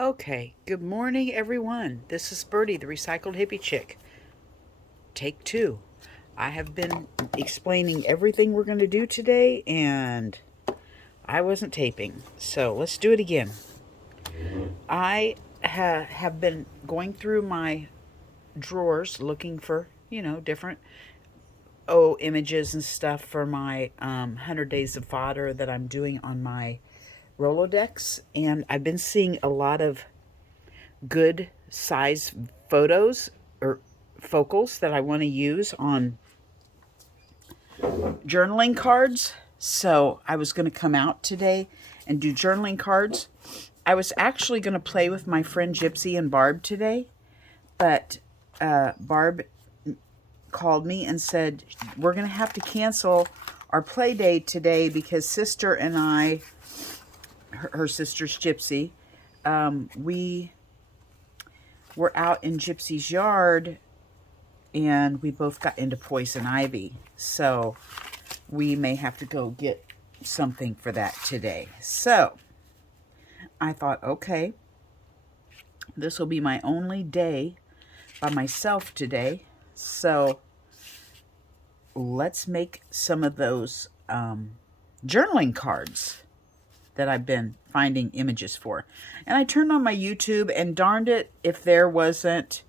Okay, good morning, everyone. This is Birdie, the Recycled Hippie Chick. Take two. I have been explaining everything we're going to do today, and I wasn't taping. So let's do it again. I have been going through my drawers looking for, different images and stuff for my 100 Days of Fodder that I'm doing on my Rolodex. And I've been seeing a lot of good size photos or focals that I want to use on journaling cards. So I was going to come out today and do journaling cards. I was actually going to play with my friend Gypsy and Barb today, but Barb called me and said, we're going to have to cancel our play date today because sister and I, her sister's Gypsy, we were out in Gypsy's yard and we both got into poison ivy. So we may have to go get something for that today. So I thought, okay, this will be my only day by myself today. So let's make some of those journaling cards that I've been finding images for. And I turned on my YouTube, and darned it if there wasn't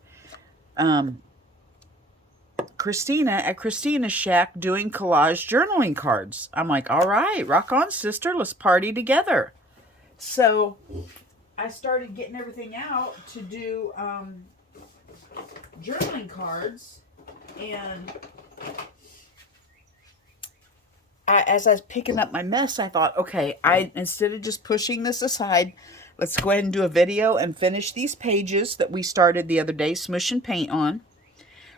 Christina at Christina's Shack doing collage journaling cards. I'm like, all right, rock on, sister, let's party together. So I started getting everything out to do journaling cards, and as I was picking up my mess, I thought, okay, instead of just pushing this aside, let's go ahead and do a video and finish these pages that we started the other day, smush and paint on.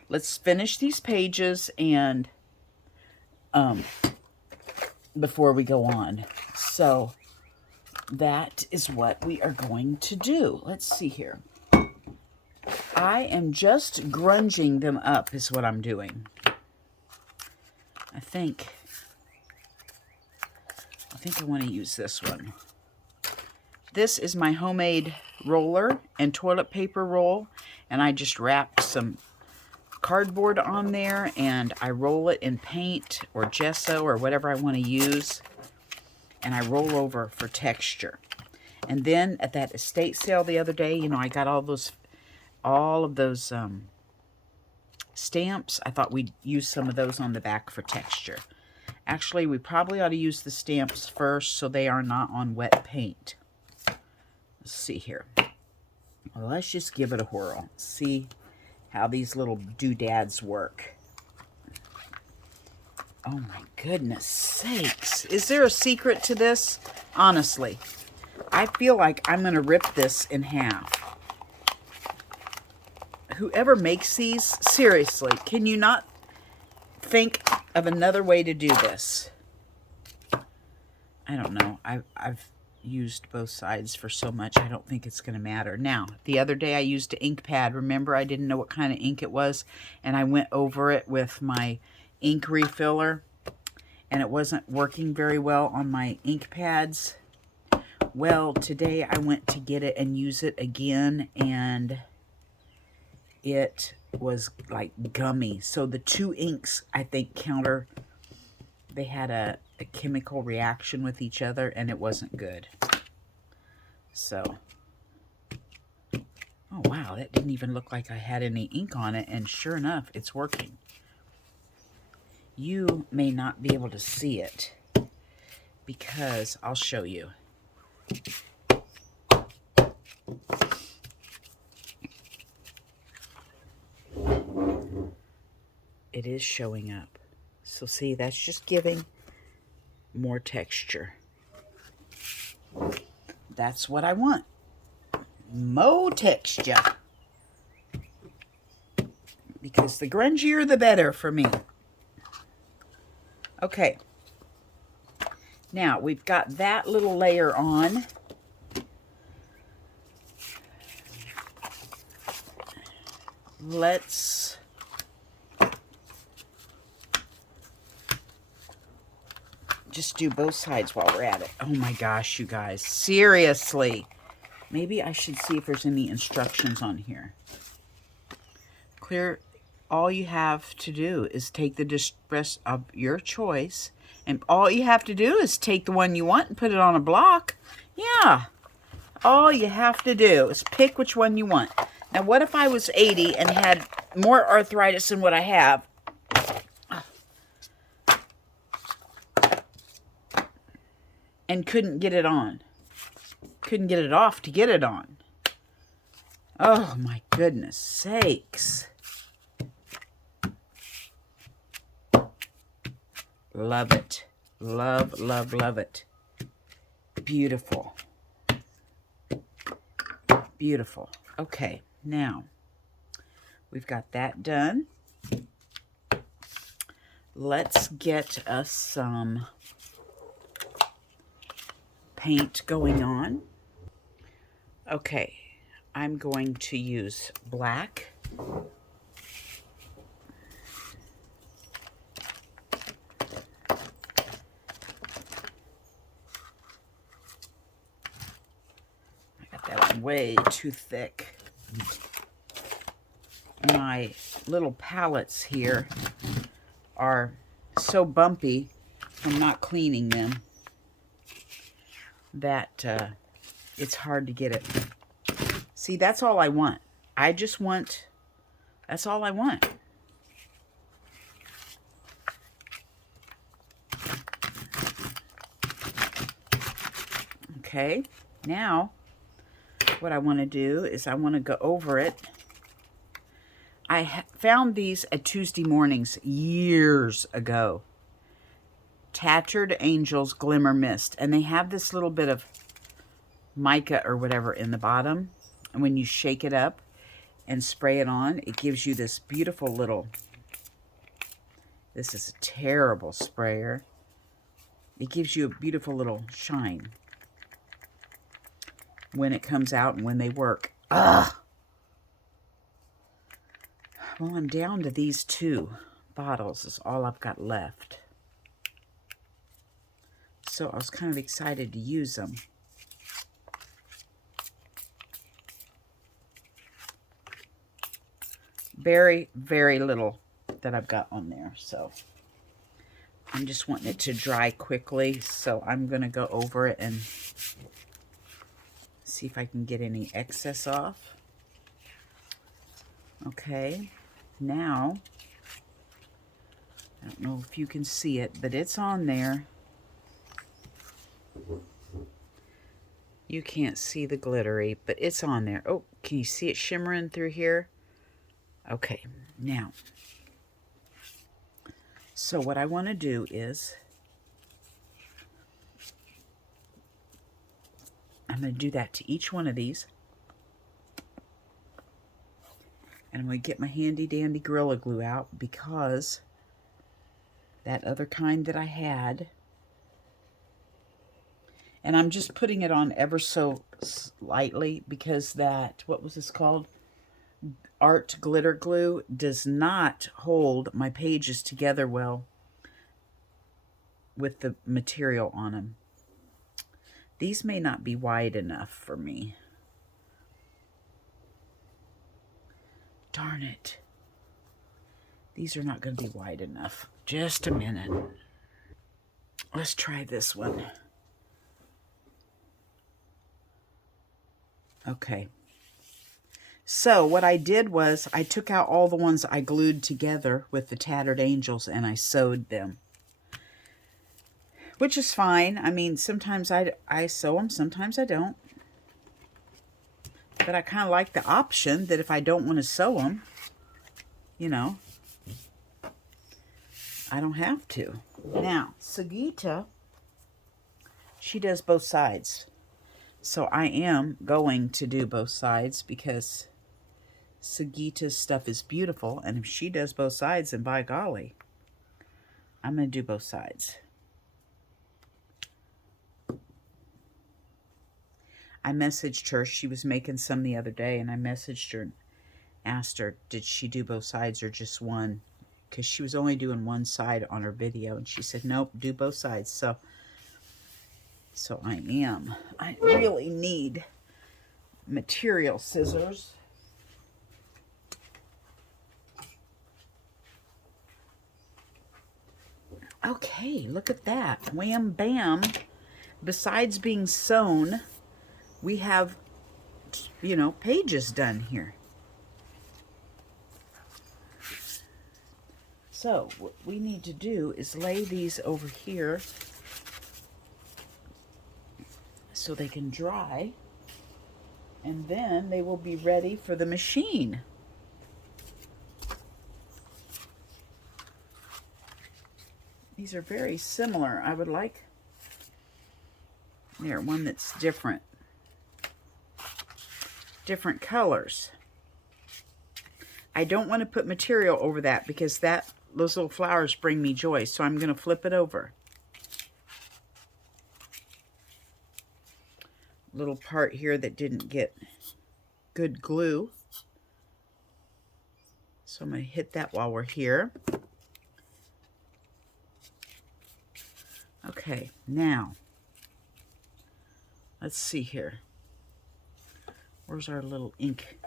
Let's finish these pages and before we go on. So that is what we are going to do. Let's see here. I am just grunging them up is what I'm doing. I think I want to use this one. This is my homemade roller and toilet paper roll, and I just wrapped some cardboard on there and I roll it in paint or gesso or whatever I want to use, and I roll over for texture. And then at that estate sale the other day, I got all of those stamps. I thought we'd use some of those on the back for texture. Actually, we probably ought to use the stamps first so they are not on wet paint. Let's see here. Well, let's just give it a whirl. See how these little doodads work. Oh my goodness sakes. Is there a secret to this? Honestly, I feel like I'm going to rip this in half. Whoever makes these, seriously, can you not think of another way to do this? I don't know. I've used both sides for so much, I don't think it's going to matter. Now, the other day I used an ink pad. Remember, I didn't know what kind of ink it was, and I went over it with my ink refiller, and it wasn't working very well on my ink pads. Well, today I went to get it and use it again, and it was like gummy. So the two inks, I think, they had a chemical reaction with each other, and it wasn't good. So, oh wow, that didn't even look like I had any ink on it, and sure enough, it's working. You may not be able to see it because I'll show you. It is showing up. So see, that's just giving more texture. That's what I want. More texture. Because the grungier the better for me. Okay. Now, we've got that little layer on. Let's just do both sides while we're at it. Oh my gosh, you guys. Seriously. Maybe I should see if there's any instructions on here. Clear, all you have to do is take the distress of your choice, and all you have to do is take the one you want and put it on a block. Yeah, all you have to do is pick which one you want. Now, what if I was 80 and had more arthritis than what I have? And couldn't get it on. Couldn't get it off to get it on. Oh, my goodness sakes. Love it. Love, love, love it. Beautiful. Beautiful. Okay, now we've got that done. Let's get us some paint going on. Okay, I'm going to use black. Way too thick. My little palettes here are so bumpy from not cleaning them that it's hard to get it. See, that's all I want. I just want, that's all I want. Okay, now what I want to do is I want to go over it. I found these at Tuesday Mornings years ago. Tattered Angels Glimmer Mist. And they have this little bit of mica or whatever in the bottom. And when you shake it up and spray it on, it gives you this beautiful little... This is a terrible sprayer. It gives you a beautiful little shine when it comes out and when they work. Ugh! Well, I'm down to these 2 bottles is all I've got left. So I was kind of excited to use them. Very, very little that I've got on there. So I'm just wanting it to dry quickly. So I'm going to go over it and see if I can get any excess off. Okay, now, I don't know if you can see it, but it's on there. You can't see the glittery, but it's on there. Oh, can you see it shimmering through here? Okay, now, so what I want to do is, I'm going to do that to each one of these. And I'm going to get my handy dandy Gorilla Glue out because that other kind that I had, and I'm just putting it on ever so slightly because that, what was this called? Art Glitter Glue does not hold my pages together well with the material on them. These may not be wide enough for me. Darn it. These are not going to be wide enough. Just a minute. Let's try this one. Okay. So what I did was I took out all the ones I glued together with the Tattered Angels and I sewed them. Which is fine. I mean, sometimes I sew them, sometimes I don't. But I kind of like the option that if I don't want to sew them, you know, I don't have to. Now, Sagita, she does both sides. So I am going to do both sides because Sagita's stuff is beautiful. And if she does both sides, then by golly, I'm going to do both sides. I messaged her. She was making some the other day, and I messaged her and asked her, did she do both sides or just one? Because she was only doing one side on her video, and she said, nope, do both sides. So I am. I really need material scissors. Okay, look at that. Wham bam. Besides being sewn, we have, you know, pages done here. So what we need to do is lay these over here so they can dry, and then they will be ready for the machine. These are very similar. I would like one that's different. Different colors. I don't want to put material over that because those little flowers bring me joy, so I'm going to flip it over. Little part here that didn't get good glue. So I'm going to hit that while we're here. Okay, now, let's see here. Where's our little ink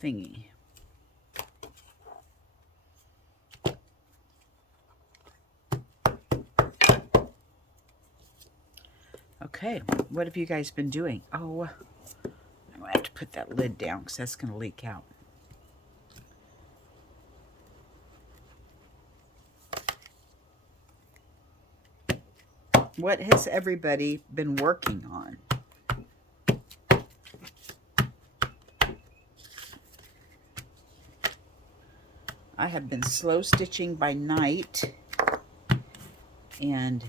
thingy? Okay, what have you guys been doing? Oh, I'm going to have to put that lid down because that's going to leak out. What has everybody been working on? I have been slow stitching by night and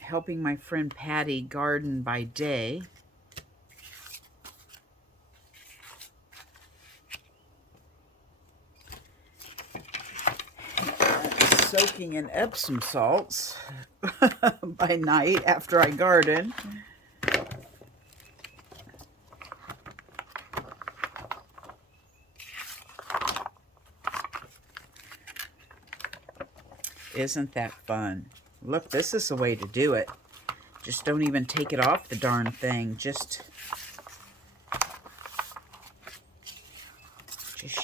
helping my friend Patty garden by day. Soaking in Epsom salts by night after I garden. Isn't that fun? Look, this is the way to do it. Just don't even take it off the darn thing. Just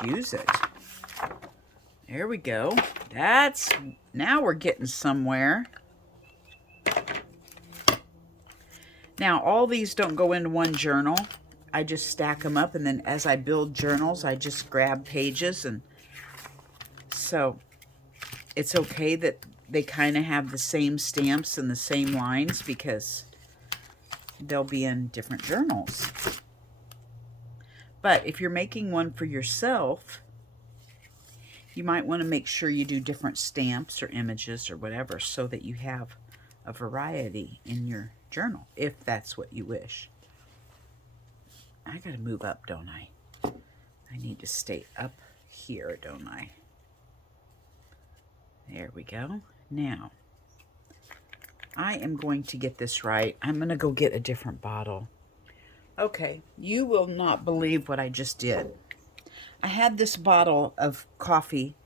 use it. There we go. Now we're getting somewhere. Now, all these don't go into one journal. I just stack them up, and then as I build journals, I just grab pages. And so it's okay that they kind of have the same stamps and the same lines because they'll be in different journals. But if you're making one for yourself, you might want to make sure you do different stamps or images or whatever so that you have a variety in your journal, if that's what you wish. I gotta move up, don't I? I need to stay up here, don't I? There we go. Now, I am going to get this right. I'm going to go get a different bottle. Okay, you will not believe what I just did. I had this bottle of coffee,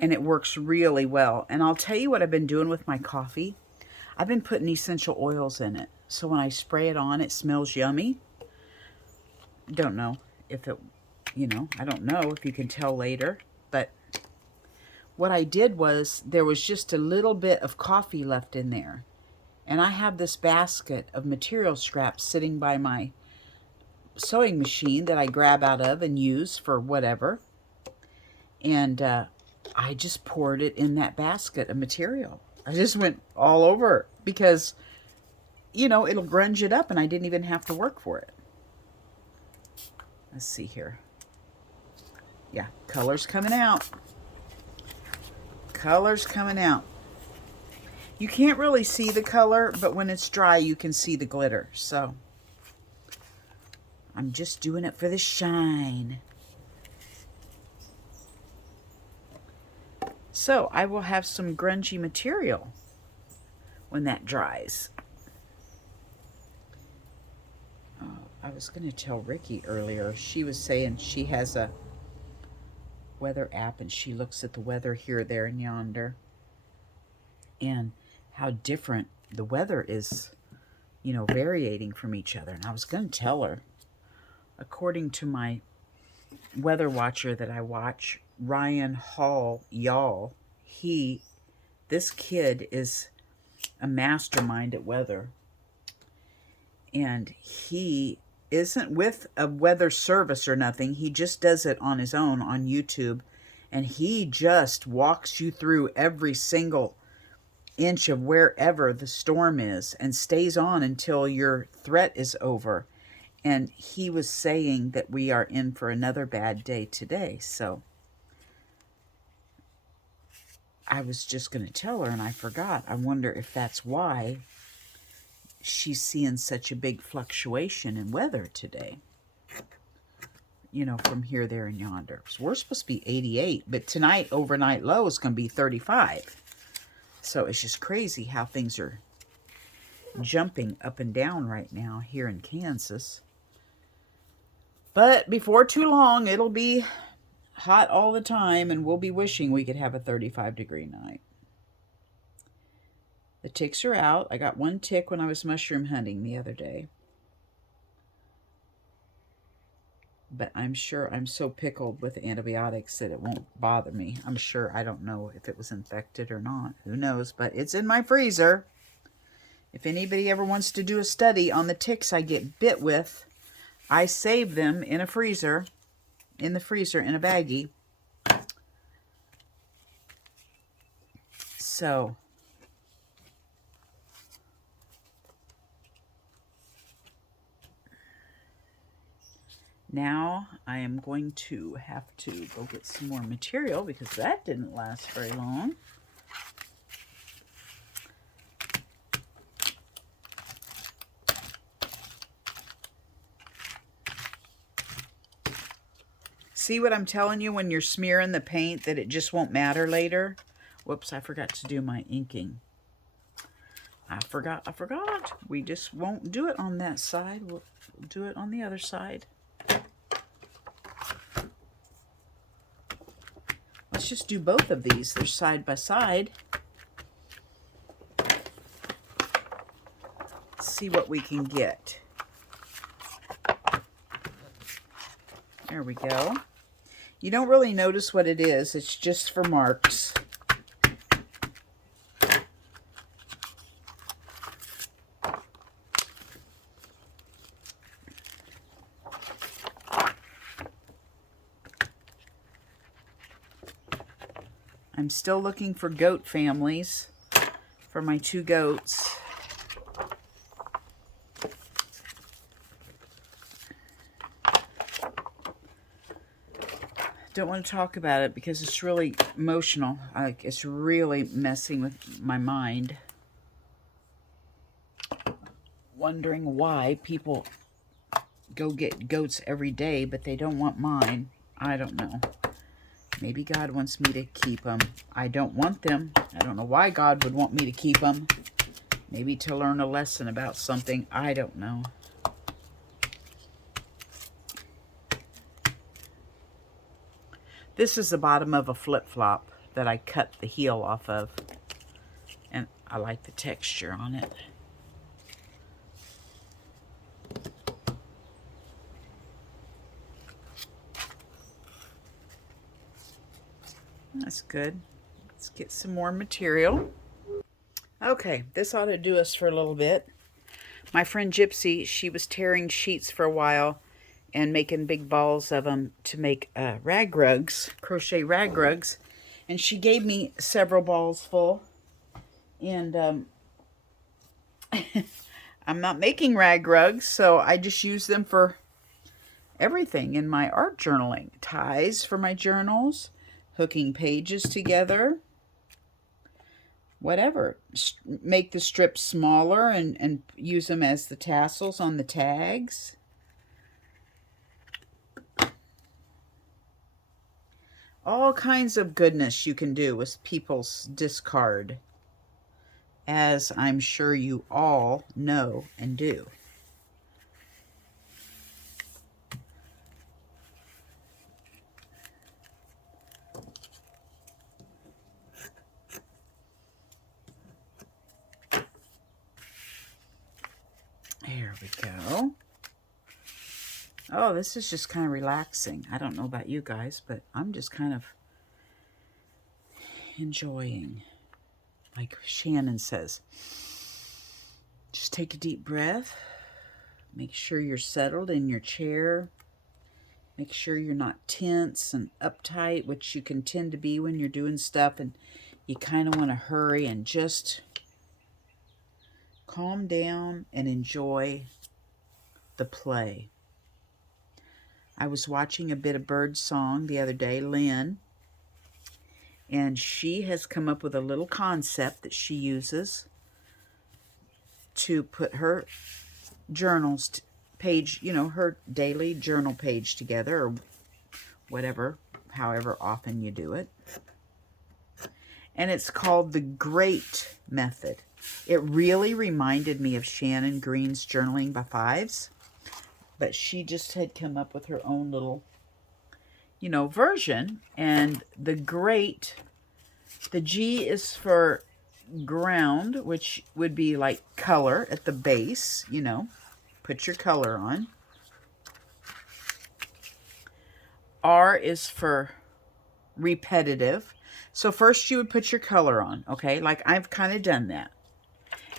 and it works really well. And I'll tell you what I've been doing with my coffee. I've been putting essential oils in it. So when I spray it on, it smells yummy. Don't know if it, I don't know if you can tell later. But what I did was, there was just a little bit of coffee left in there. And I have this basket of material scraps sitting by my sewing machine that I grab out of and use for whatever. And I just poured it in that basket of material. I just went all over because, it'll grunge it up and I didn't even have to work for it. Let's see here. Yeah, color's coming out. Color's coming out. You can't really see the color, but when it's dry, you can see the glitter. So I'm just doing it for the shine. So I will have some grungy material when that dries. Oh, I was going to tell Ricky earlier. She was saying she has a weather app and she looks at the weather here, there, and yonder. And how different the weather is, you know, variating from each other. And I was going to tell her, according to my weather watcher that I watch, Ryan Hall, y'all, this kid is a mastermind at weather. And he isn't with a weather service or nothing. He just does it on his own on YouTube. And he just walks you through every single inch of wherever the storm is and stays on until your threat is over. And he was saying that we are in for another bad day today. So I was just going to tell her, and I forgot. I wonder if that's why she's seeing such a big fluctuation in weather today. You know, from here, there, and yonder. So we're supposed to be 88, but tonight, overnight low is going to be 35. So it's just crazy how things are jumping up and down right now here in Kansas. But before too long, it'll be hot all the time, and we'll be wishing we could have a 35-degree night. The ticks are out. I got one tick when I was mushroom hunting the other day. But I'm sure I'm so pickled with antibiotics that it won't bother me. I'm sure. I don't know if it was infected or not. Who knows? But it's in my freezer. If anybody ever wants to do a study on the ticks I get bit with, I save them in a freezer, in the freezer, in a baggie. So now I am going to have to go get some more material because that didn't last very long. See what I'm telling you when you're smearing the paint that it just won't matter later? Whoops, I forgot to do my inking. I forgot. We just won't do it on that side. We'll do it on the other side. Let's just do both of these. They're side by side. See what we can get. There we go. You don't really notice what it is. It's just for marks. I'm still looking for goat families for my 2 goats. Don't want to talk about it because it's really emotional. It's really messing with my mind. Wondering why people go get goats every day, but they don't want mine. I don't know. Maybe God wants me to keep them. I don't want them. I don't know why God would want me to keep them. Maybe to learn a lesson about something. I don't know. This is the bottom of a flip-flop that I cut the heel off of. And I like the texture on it. That's good. Let's get some more material. Okay, this ought to do us for a little bit. My friend Gypsy, she was tearing sheets for a while and making big balls of them to make rag rugs, crochet rag rugs. And she gave me several balls full. And I'm not making rag rugs, so I just use them for everything in my art journaling. Ties for my journals, hooking pages together, whatever. Make the strips smaller and use them as the tassels on the tags. All kinds of goodness you can do with people's discard, as I'm sure you all know and do. There we go. Oh, this is just kind of relaxing. I don't know about you guys, but I'm just kind of enjoying. Like Shannon says, just take a deep breath. Make sure you're settled in your chair. Make sure you're not tense and uptight, which you can tend to be when you're doing stuff and you kind of want to hurry, and just calm down and enjoy the play. I was watching a bit of bird song the other day, Lynn, and she has come up with a little concept that she uses to put her journals page, her daily journal page together, or whatever, however often you do it. And it's called the Great Method. It really reminded me of Shannon Green's Journaling by Fives, but she just had come up with her own little, version. And the G is for ground, which would be like color at the base, put your color on. R is for repetitive. So first you would put your color on, okay? Like I've kind of done that.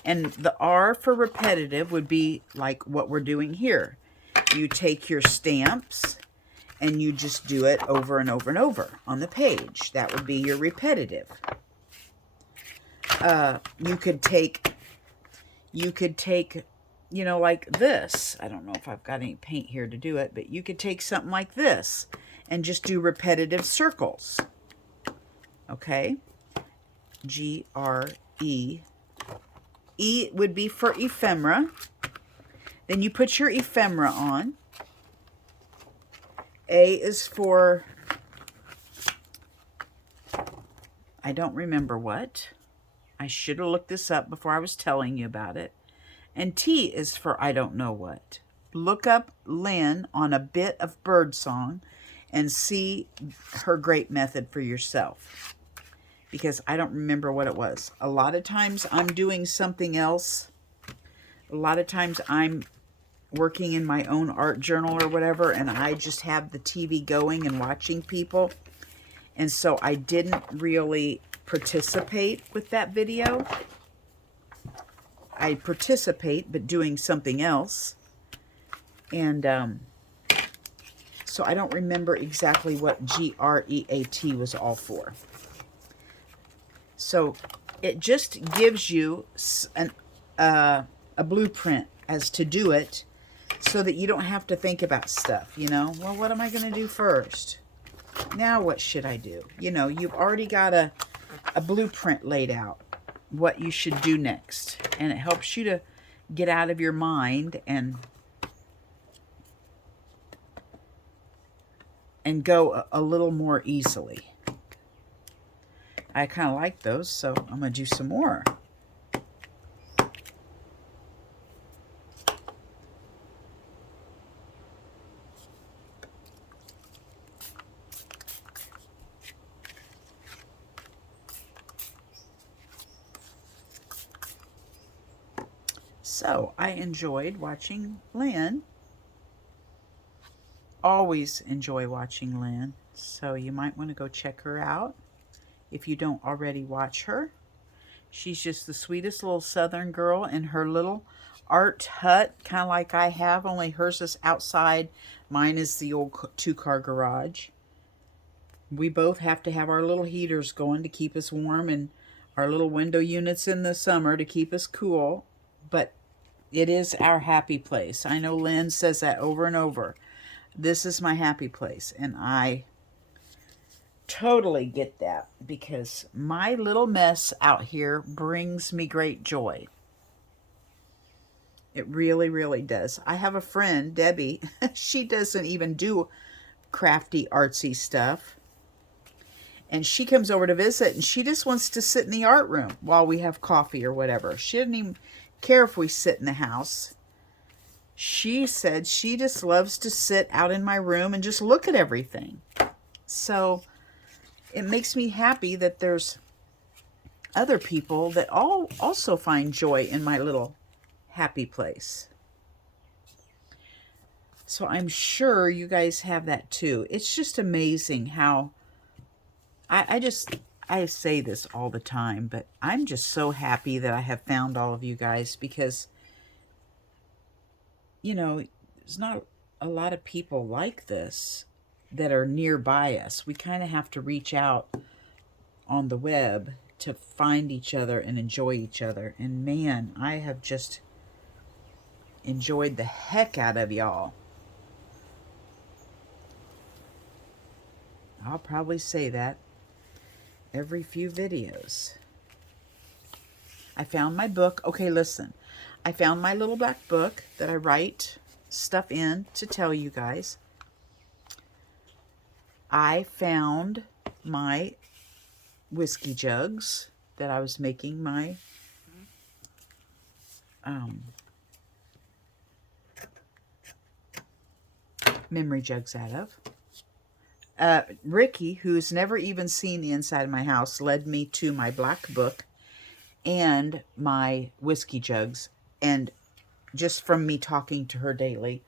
And the R for repetitive would be like what we're doing here. You take your stamps and you just do it over and over and over on the page. That would be your repetitive. You could take, like this. I don't know if I've got any paint here to do it, but you could take something like this and just do repetitive circles. Okay? G-R-E. E would be for ephemera. Then you put your ephemera on. A is for, I don't remember what. I should have looked this up before I was telling you about it. And T is for I don't know what. Look up Lynn on a bit of birdsong and see her great method for yourself, because I don't remember what it was. A lot of times I'm doing something else. A lot of times I'm working in my own art journal or whatever, and I just have the TV going and watching people. And so I didn't really participate with that video. I participate, but doing something else. And so I don't remember exactly what G-R-E-A-T was all for. So it just gives you a blueprint as to do it, so that you don't have to think about stuff, Well, what am I going to do first? Now what should I do? You've already got a blueprint laid out, what you should do next. And it helps you to get out of your mind and go a little more easily. I kind of like those, so I'm going to do some more. So I enjoyed watching Lynn. Always enjoy watching Lynn. So you might want to go check her out if you don't already watch her. She's just the sweetest little southern girl in her little art hut, kind of like I have, only hers is outside. Mine is the old two-car garage. We both have to have our little heaters going to keep us warm, and our little window units in the summer to keep us cool. But it is our happy place. I know Lynn says that over and over. This is my happy place. And I totally get that, because my little mess out here brings me great joy. It really, really does. I have a friend, Debbie. She doesn't even do crafty, artsy stuff. And she comes over to visit, and she just wants to sit in the art room while we have coffee or whatever. She doesn't even care if we sit in the house. She said she just loves to sit out in my room and just look at everything. So it makes me happy that there's other people that also find joy in my little happy place. So I'm sure you guys have that too. It's just amazing how I say this all the time, but I'm just so happy that I have found all of you guys because, you know, there's not a lot of people like this that are nearby us. We kind of have to reach out on the web to find each other and enjoy each other. And man, I have just enjoyed the heck out of y'all. I'll probably say that every few videos. I found my book. Okay, listen. I found my little black book that I write stuff in to tell you guys. I found my whiskey jugs that I was making my memory jugs out of. Ricky, who's never even seen the inside of my house, led me to my black book and my whiskey jugs, and just from me talking to her daily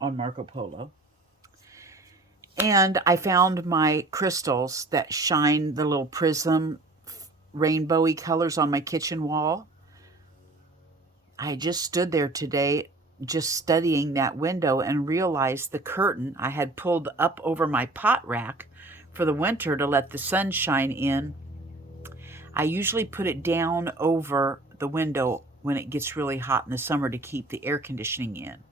on Marco Polo. And I found my crystals that shine the little prism rainbowy colors on my kitchen wall. I just stood there today just studying that window and realized the curtain I had pulled up over my pot rack for the winter to let the sun shine in. I usually put it down over the window when it gets really hot in the summer to keep the air conditioning in.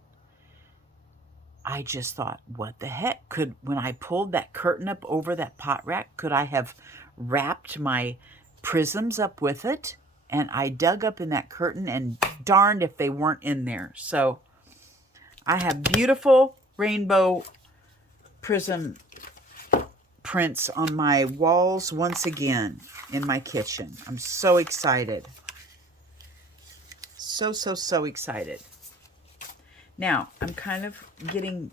I just thought, what the heck? When I pulled that curtain up over that pot rack, could I have wrapped my prisms up with it? And I dug up in that curtain, and darned if they weren't in there. So I have beautiful rainbow prism prints on my walls once again in my kitchen. I'm so excited. So excited. Now, I'm kind of getting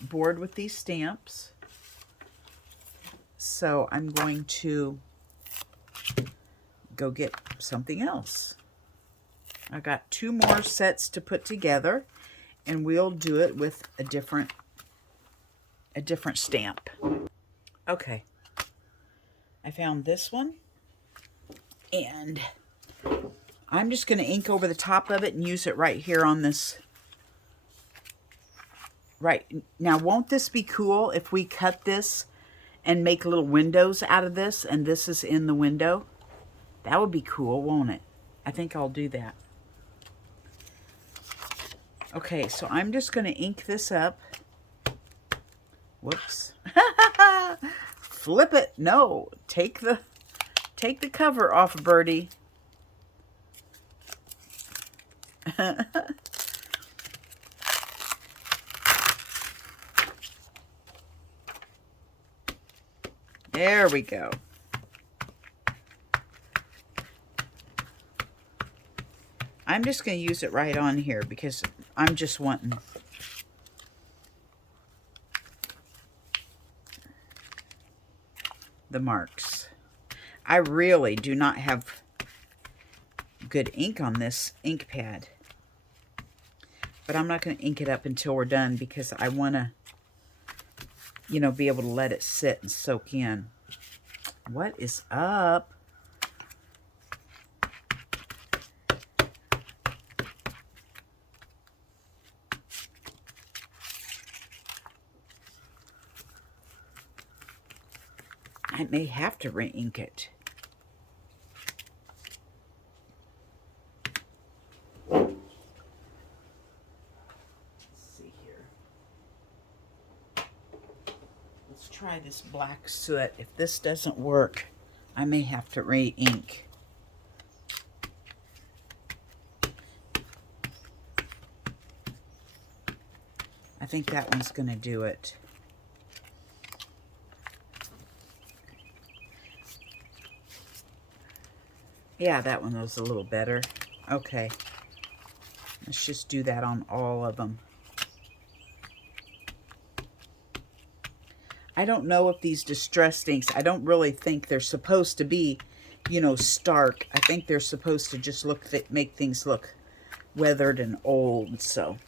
bored with these stamps. So I'm going to go get something else. I got 2 more sets to put together, and we'll do it with a different stamp. Okay. I found this one, and I'm just going to ink over the top of it and use it right here on this. Right. Now, won't this be cool if we cut this and make little windows out of this, and this is in the window? That would be cool, won't it? I think I'll do that. Okay, so I'm just going to ink this up. Whoops. Flip it. No, take the cover off, Birdie. There we go. I'm just going to use it right on here because I'm just wanting the marks. I really do not have good ink on this ink pad. But I'm not going to ink it up until we're done because I want to, you know, be able to let it sit and soak in. What is up? I may have to re-ink it. Let's see here. Let's try this black soot. If this doesn't work, I may have to re-ink. I think that one's going to do it. Yeah, that one was a little better. Okay. Let's just do that on all of them. I don't know if these distress inks, I don't really think they're supposed to be, you know, stark. I think they're supposed to just make things look weathered and old. So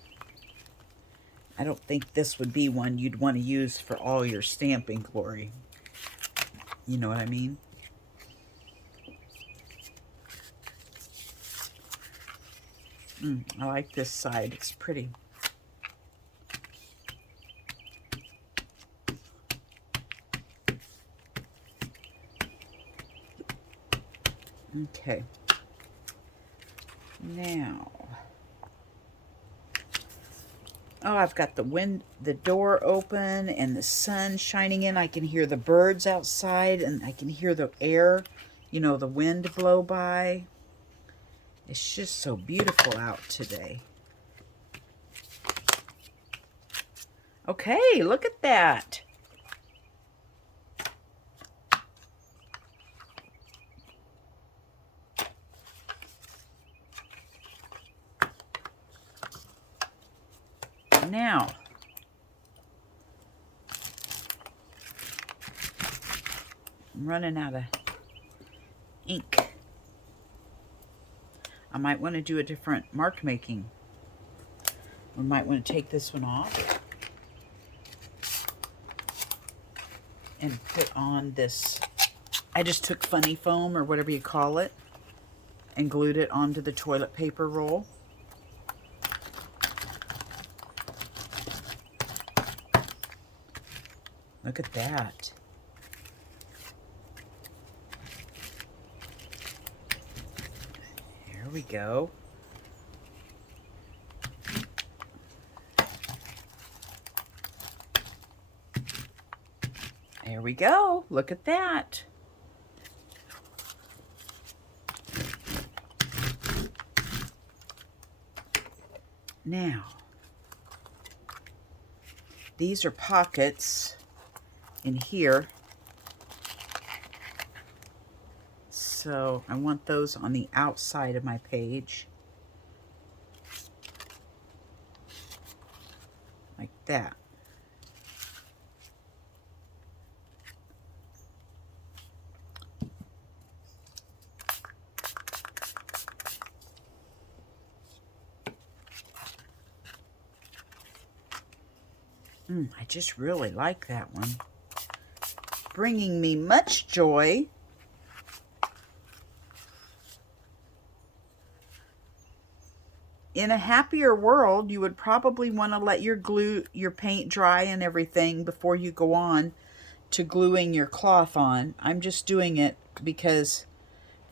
I don't think this would be one you'd want to use for all your stamping glory. You know what I mean? I like this side. It's pretty. Okay. Now, oh, I've got the door open and the sun shining in. I can hear the birds outside and I can hear the air, you know, the wind blow by. It's just so beautiful out today. Okay, look at that. Now, I'm running out of ink. I might want to do a different mark making. We might want to take this one off and put on this. I just took funny foam or whatever you call it and glued it onto the toilet paper roll. Look at that. There we go. There we go. Look at that. Now, these are pockets in here. So I want those on the outside of my page. Like that. I just really like that one. Bringing me much joy. In a happier world, you would probably want to let your paint dry and everything before you go on to gluing your cloth on. I'm just doing it because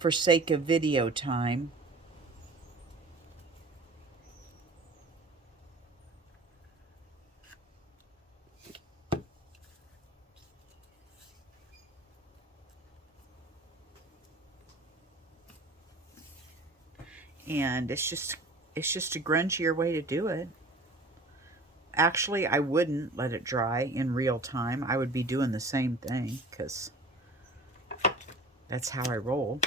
for sake of video time. And it's just a grungier way to do it. Actually, I wouldn't let it dry in real time. I would be doing the same thing because that's how I roll.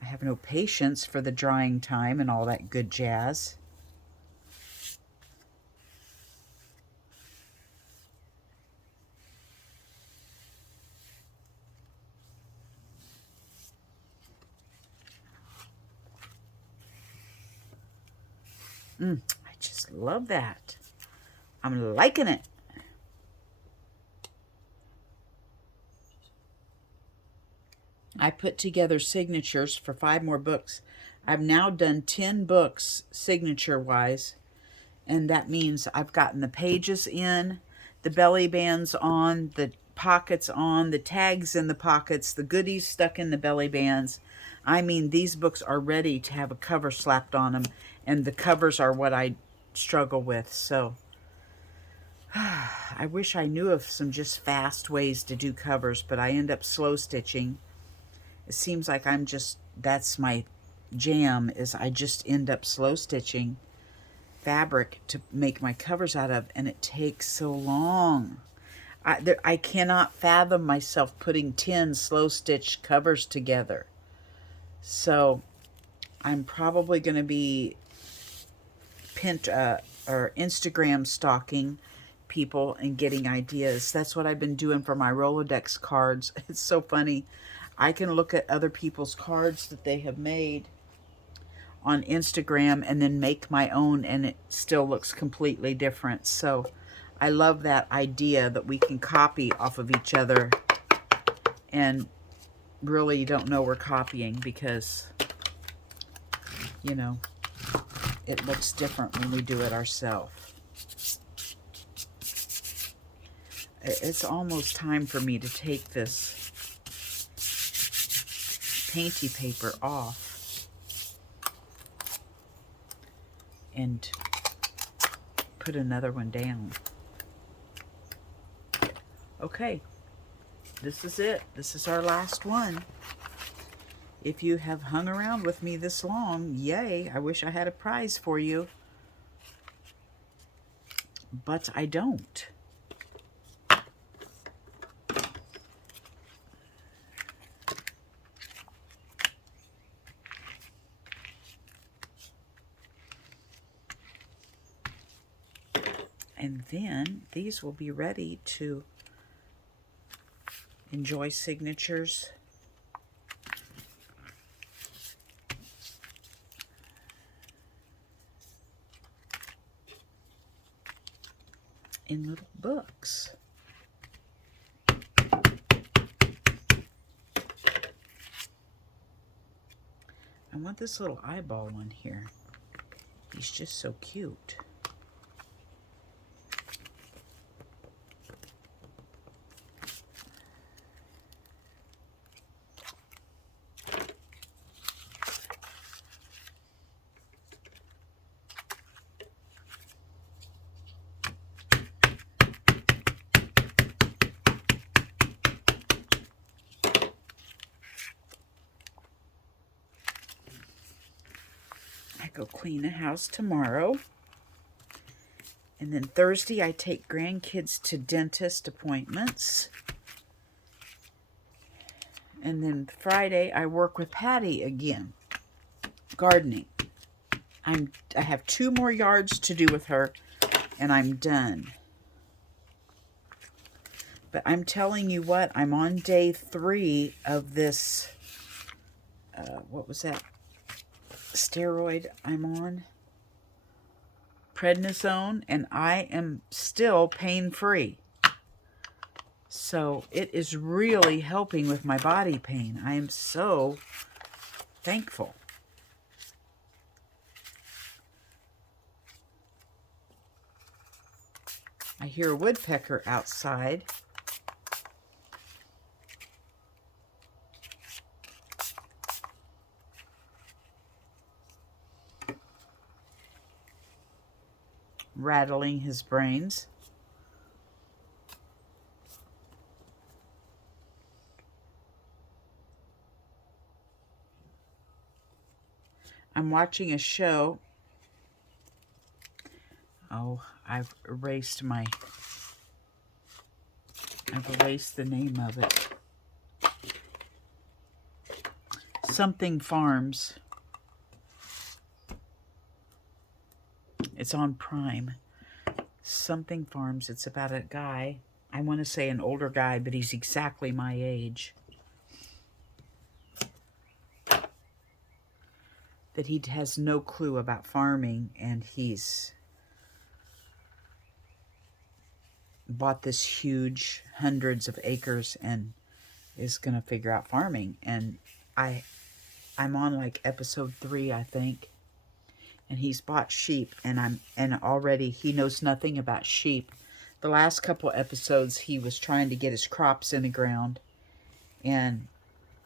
I have no patience for the drying time and all that good jazz. I just love that. I'm liking it. I put together signatures for 5 more books. I've now done 10 books signature-wise, and that means I've gotten the pages in, the belly bands on, the pockets on, the tags in the pockets, the goodies stuck in the belly bands. I mean, these books are ready to have a cover slapped on them, and the covers are what I struggle with. So I wish I knew of some just fast ways to do covers, but I end up slow stitching. It seems like that's my jam, is I just end up slow stitching fabric to make my covers out of, and it takes so long. I cannot fathom myself putting 10 slow stitch covers together. So I'm probably going to be or Instagram stalking people and getting ideas. That's what I've been doing for my Rolodex cards. It's so funny. I can look at other people's cards that they have made. on Instagram and then make my own, and it still looks completely different. So I love that idea that we can copy off of each other and really don't know we're copying because, you know, it looks different when we do it ourselves. It's almost time for me to take this painty paper off and put another one down. Okay, this is it. This is our last one. If you have hung around with me this long, yay, I wish I had a prize for you. But I don't. And then these will be ready to enjoy signatures. In little books. I want this little eyeball one here. He's just so cute. Go clean the house tomorrow. And then Thursday, I take grandkids to dentist appointments. And then Friday, I work with Patty again, gardening. I have 2 more yards to do with her, and I'm done. But I'm telling you what, I'm on day 3 of this, what was that? Steroid I'm on, prednisone, and I am still pain-free. So it is really helping with my body pain. I am so thankful. I hear a woodpecker outside. Rattling his brains. I'm watching a show. Oh, I've erased the name of it. Something Farms. It's on Prime. Something Farms. It's about a guy. I want to say an older guy, but he's exactly my age. That he has no clue about farming, and he's bought this huge, hundreds of acres, and is going to figure out farming. And I'm on like episode 3, I think. And he's bought sheep, and already he knows nothing about sheep. The last couple episodes, he was trying to get his crops in the ground and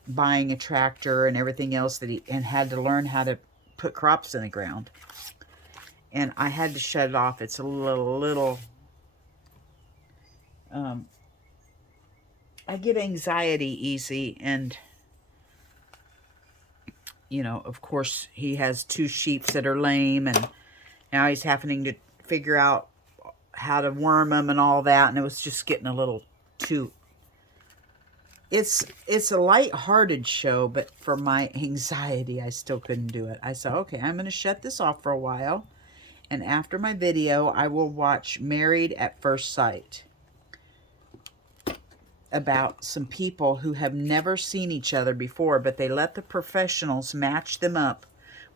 buying a tractor and everything else and had to learn how to put crops in the ground. And I had to shut it off. It's a little I get anxiety easy, and you know, of course, he has 2 sheep that are lame, and now he's having to figure out how to worm them and all that, and it was just getting a little too... It's a light-hearted show, but for my anxiety, I still couldn't do it. I said, okay, I'm going to shut this off for a while, and after my video, I will watch Married at First Sight, about some people who have never seen each other before, but they let the professionals match them up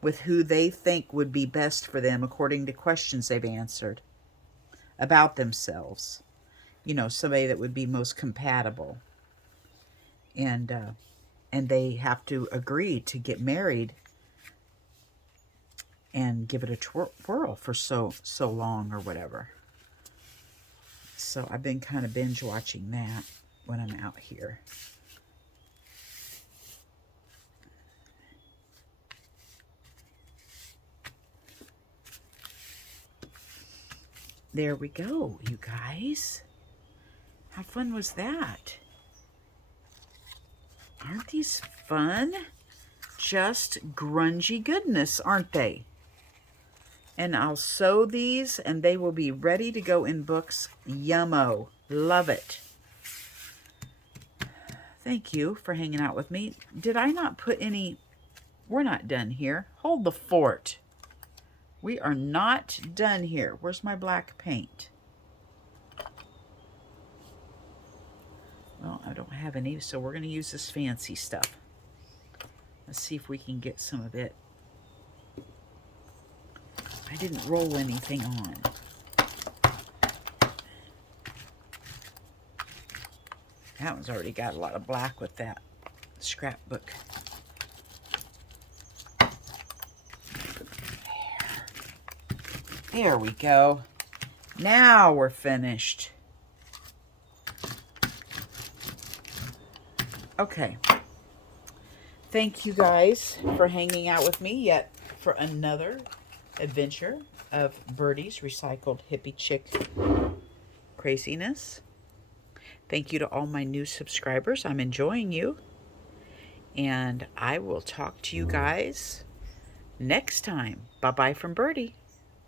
with who they think would be best for them according to questions they've answered about themselves. You know, somebody that would be most compatible. And they have to agree to get married and give it a twirl for so long or whatever. So I've been kind of binge watching that when I'm out here. There we go, you guys. How fun was that? Aren't these fun? Just grungy goodness, aren't they? And I'll sew these and they will be ready to go in books. Yummo. Love it. Thank you for hanging out with me. Did I not put any... We're not done here. Hold the fort. We are not done here. Where's my black paint? Well, I don't have any, so we're going to use this fancy stuff. Let's see if we can get some of it. I didn't roll anything on. That one's already got a lot of black with that scrapbook. There we go. Now we're finished. Okay. Thank you guys for hanging out with me yet for another adventure of Birdie's recycled hippie chick craziness. Thank you to all my new subscribers. I'm enjoying you. And I will talk to you guys next time. Bye-bye from Birdie.